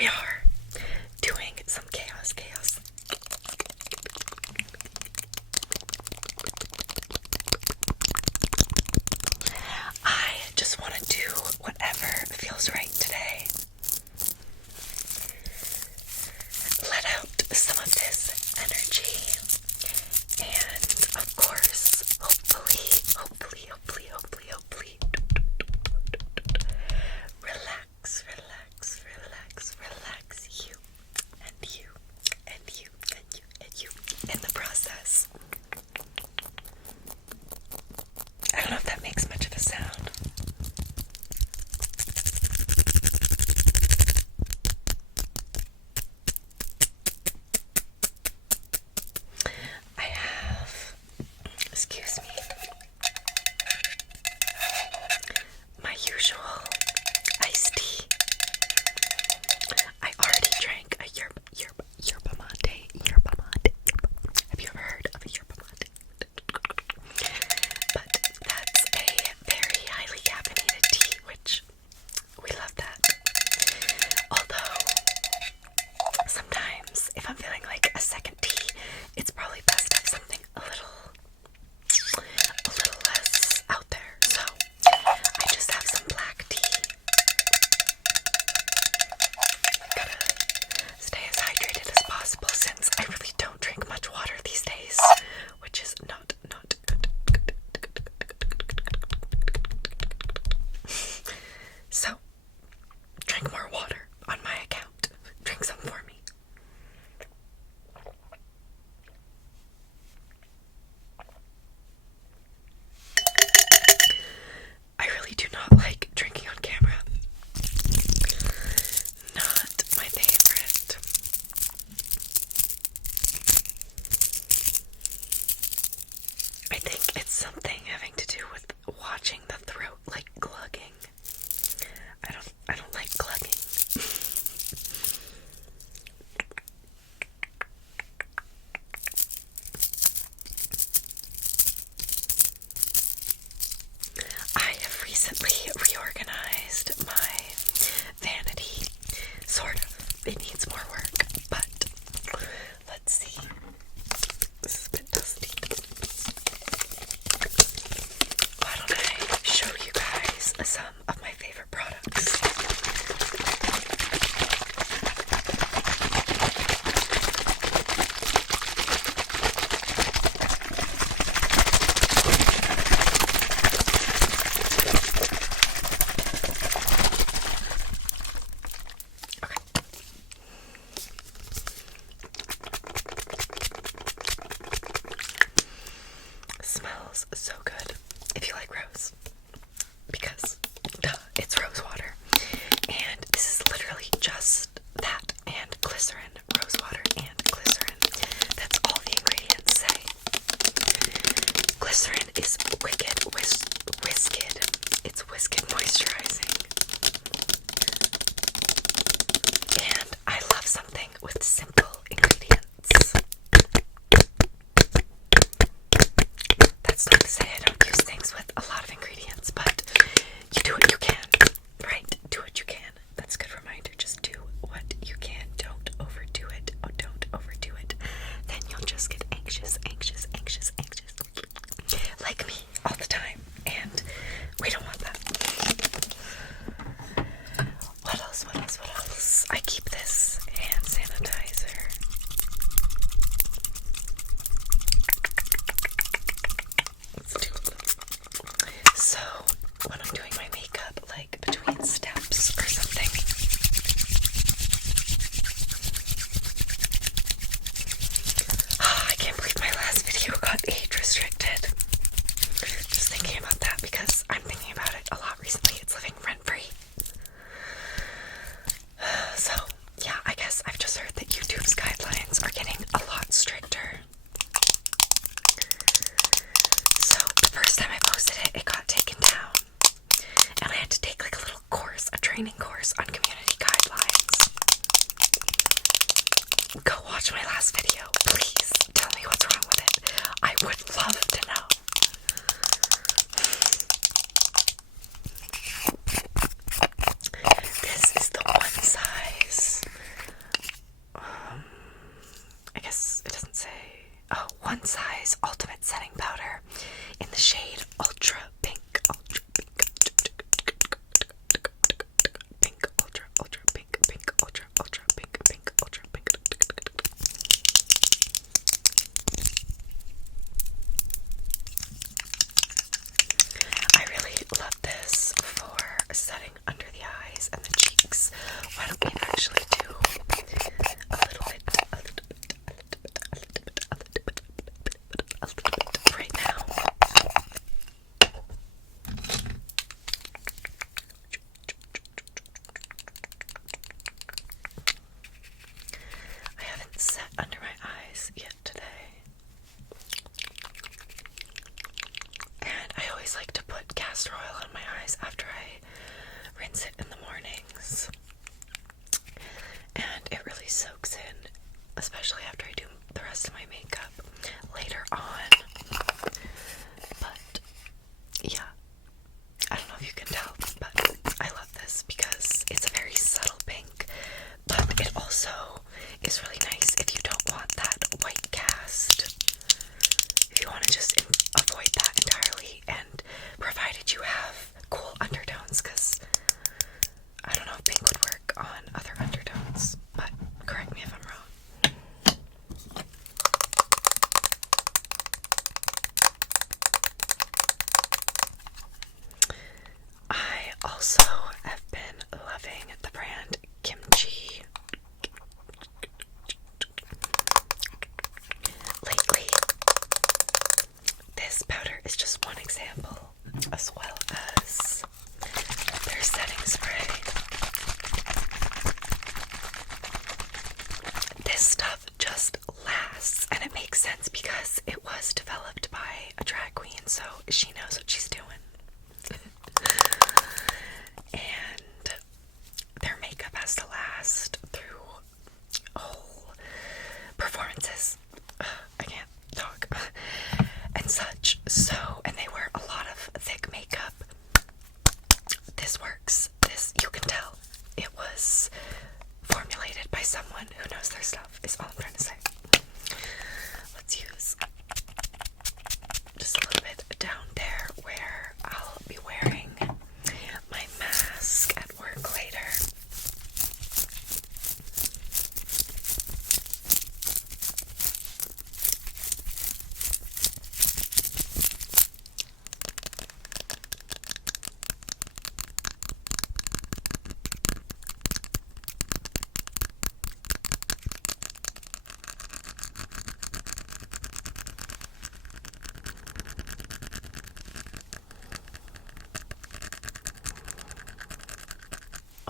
we are doing some chaos. I just want to do whatever feels right today. Let out some of this energy. And of course, hopefully, relax you and you and you and you and you in the process. I don't know if that makes much of a sound. I have, excuse me, my usual iced tea. I already drank a yerba mate. Have you ever heard of a yerba mate? But that's a very highly caffeinated tea, which we love that. Although, sometimes if I'm feeling like a second tea, it's probably best to have something a little less out there. So, I just have some black tea. Gotta stay as hydrated as possible since I really don't drink much water these days, which is not good. So, drink more water on my account. Drink some for me. I really do not like drinking on camera. Not my favorite. I think it's something having to do with watching the throat, like glugging. I don't like glugging. I have recently reorganized my vanity. Sort of. It needs more work, but let's see. This is a bit dusty. Why don't I show you guys some of my favorite products? Smells so good if you like rose, because duh, it's rose water, and this is literally just that and glycerin, rose water and glycerin. That's all the ingredients say. Glycerin is it's whisked moisturizing, and I love something with simple ingredients. That's not to say I don't use things with a lot of ingredients, but you do what you can, right? Do what you can. That's a good reminder. Just do what you can. Don't overdo it. Oh, don't overdo it. Then you'll just get anxious. Like me all the time. And we don't want that. What else? I keep this hand sanitizer. Let's do a little. So, when I'm doing my makeup, like between steps or something, I can't believe my last video got age restricted. Just thinking about that because I'm thinking about it a lot recently. It's living rent free. So, yeah, I guess I've just heard that YouTube's guidelines are getting a lot stricter. So, the first time I posted it, it got taken down. And I had to take like a little course, a training course on community guidelines. Go watch my last video. Please tell me what's wrong with it. I would love to know. This is the one size cheeks, why don't we actually do a little bit right now. I haven't set under my eyes yet today. And I always like to put castor oil on my eyes after I rinse it in the mornings. And it really soaks in, especially after I do the rest of my makeup later on. But yeah, I don't know if you can tell, but I love this because it's a very subtle pink, but it also is really nice if you don't want that white cast. If you want to just avoid that entirely, and provided you have cool undertones, because I don't know if pink would work on other undertones, but correct me if I'm wrong. I also have been loving the brand KimChi lately. This powder is just one example, as well as their setting spray. This stuff just lasts, and it makes sense because it was developed by a drag queen, so she knows what she's doing. And their makeup has to last through whole performances. I can't talk. And such. So, and they wear a lot of thick makeup. This works. This, you can tell. It was formulated by someone who knows their stuff, is all I'm trying to say. Let's use just a little bit down there where I'll be wearing my mask at work later.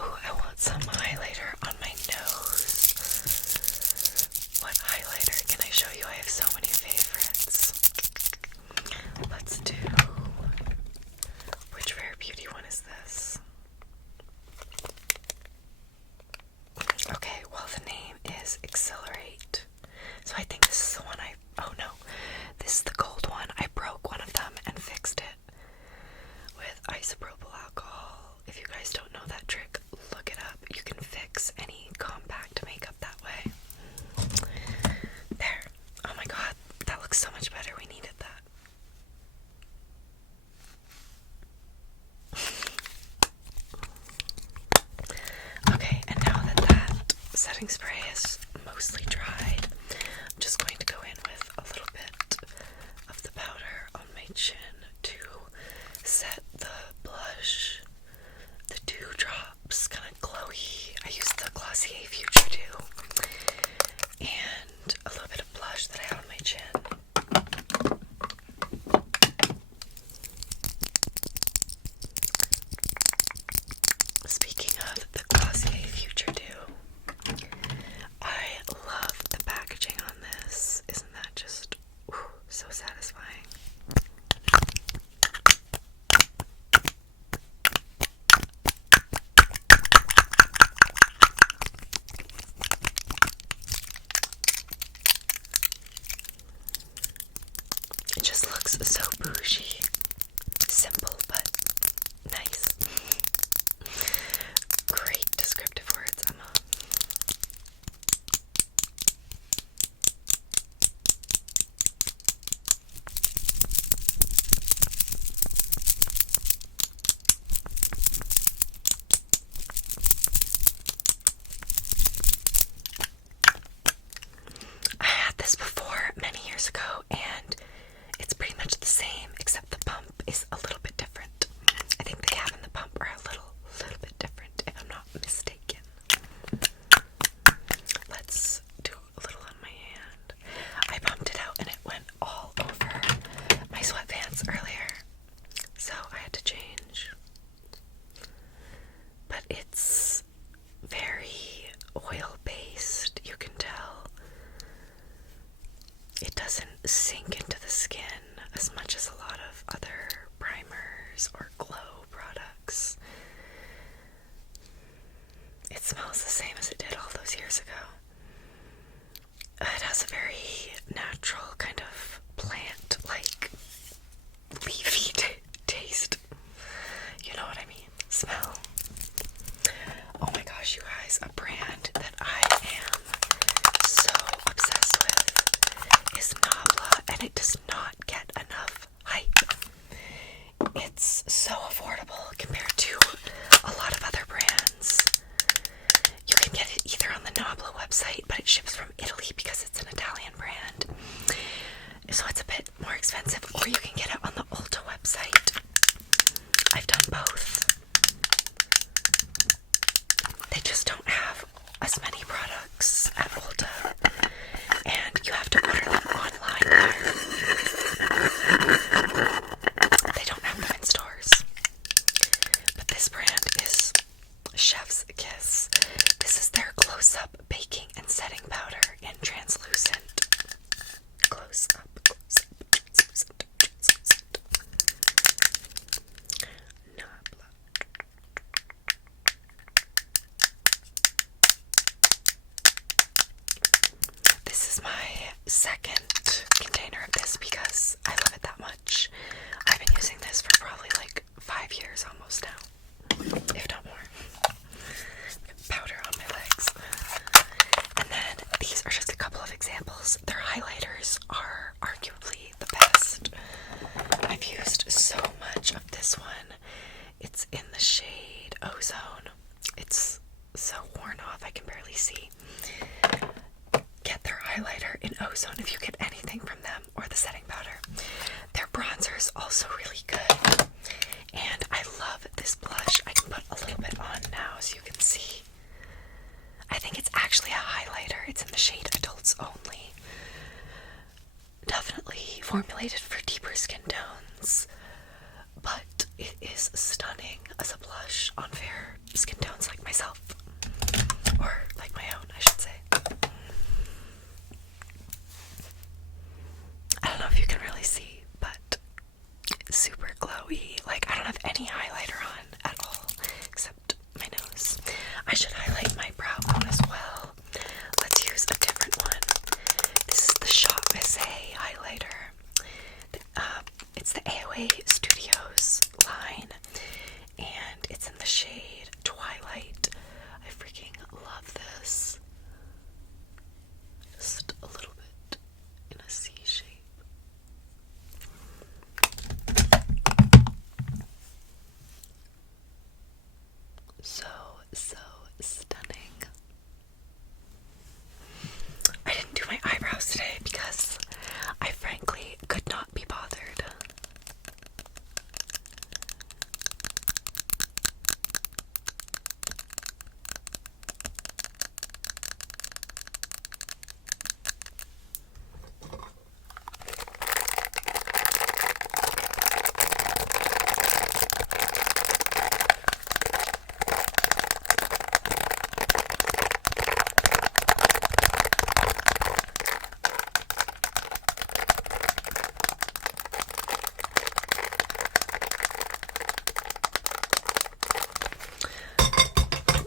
Oh, I want some highlighter on my nose. What highlighter can I show you? I have so many favorites. Let's do... Which Rare Beauty one is this? Okay, well the name is Accelerate. So I think this is the one oh no, this is the gold one. I broke one of them and fixed it with isopropyl alcohol. If you guys don't know that trick, look it up. You can fix any compact makeup that way. There. Oh my god, that looks so much better. We needed that. Okay, and now that setting spray is mostly dried, I'm just going to go in with a little bit of the powder on my chin to set the blush. The dewdrops, kind of glowy. I used the Glossier Future Dew. And a little bit of blush that I have on my chin. Speaking of the Glossier Future Dew, I love the packaging on this. Isn't that just so satisfying? It just looks so bougie. Simple, but nice. Great descriptive words, Emma. I had this before many years ago, and it's pretty much the same except the it's very oil-based, you can tell. It doesn't sink into the skin as much as a lot of other primers or glow products. It smells the same as it did all those years ago. It has a very natural kind of plant-like leafy taste. You know what I mean? Smell. Oh my gosh, you guys, a brand that I am so obsessed with is Nabula, and it does not get enough hype. It's so affordable compared to a lot of other brands. You can get it either on the Nabula website, but it ships from Italy because it's an Italian brand, so it's a bit more expensive, or you can get it on the Ulta website. I've done both. They just don't have as many products at Ulta, and you have to order them online there. They don't have them in stores. But this brand is Chef's Kiss. This is their close-up baking and setting powder in translucent. Close-up, translucent. Nabula. This is my second container of this because I love it that much. I've been using this for probably like 5 years almost now, if not more. Powder on my legs. And then these are just a couple of examples. Their highlighters are arguably the best. I've used so much of this one. It's in the shade Ozone. It's so worn off, I can barely see. Get their highlighter in Ozone if you get anything from them, or the setting powder. Their bronzer is also really good. And I love this blush. I can put a little bit on now so you can see. I think it's actually a highlighter. It's in the shade Adults Only. Definitely formulated for deeper skin tones, but it is stunning as a blush on fair skin tones like myself, or like my own, I should say. I don't know if you can really see, but it's super glowy. Like, I don't have any highlighter on at all, except my nose. I should highlight my brow bone as well. Let's use a different one. This is the Shop Miss A highlighter. It's the AOA Studios line, and it's in the shade Twilight. I freaking love this. Just a little bit in a C shape. So stunning. I didn't do my eyebrows today because I frankly could not be bothered.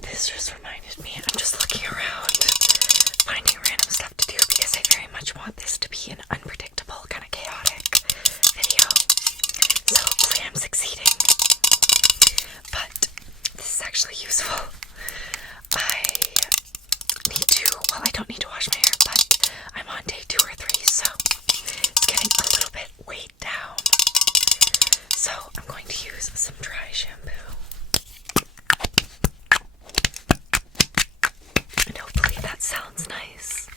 This just reminded me, I'm just looking around, finding random stuff to do because I very much want this to be an unpredictable, kind of chaotic video. So hopefully I'm succeeding. But this is actually useful. I don't need to wash my hair, but I'm on day 2 or 3, so it's getting a little bit weighed down. So I'm going to use some dry shampoo. And hopefully that sounds nice.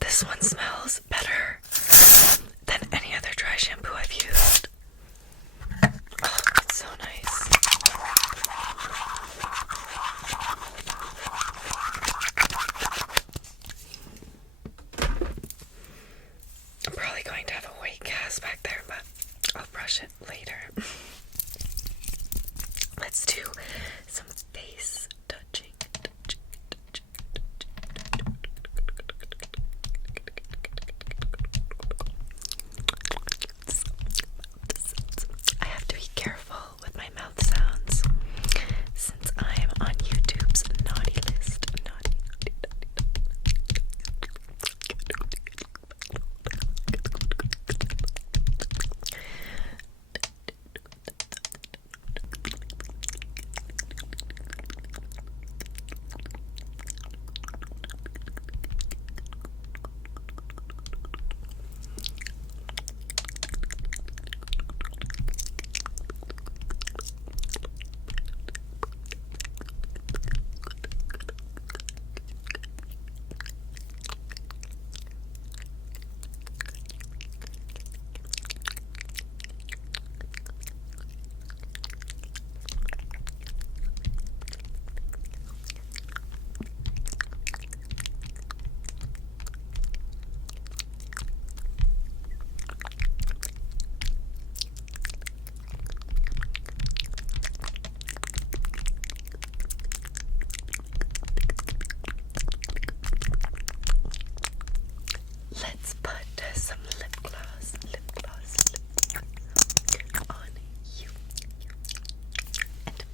This one smells better than any other dry shampoo I've used. Oh, it's so nice. I'm probably going to have a weight gas back right there, but I'll brush it later. Let's do some face touching. I have to be careful with my mouth sounds since I am on YouTube's naughty list. Naughty. Let's put some lip gloss on you and me.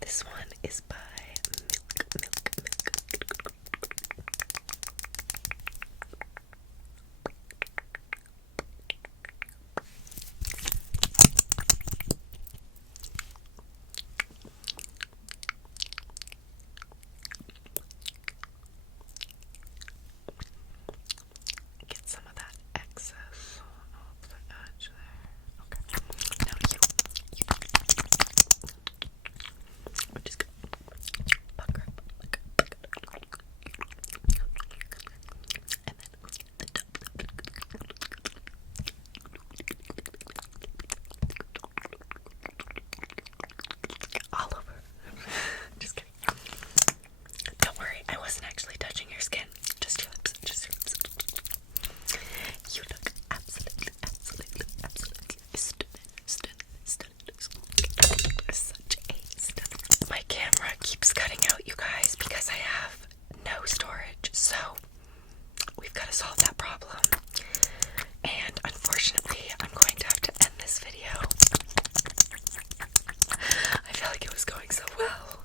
This one is by Milk. Get some of that excess off the edge there. Okay. Now you. I'm just gonna pucker up. And then the top. All over. Just kidding. Don't worry, I wasn't actually touching your skin. Just your lips. You look absolutely stunning. Such a stunning. My camera keeps cutting out, you guys, because I have no storage. So we've got to solve that problem. And unfortunately, I'm going to have to end this video. I feel like it was going so well.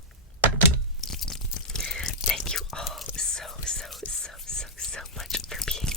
Thank you all so much for being